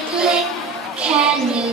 click, can you?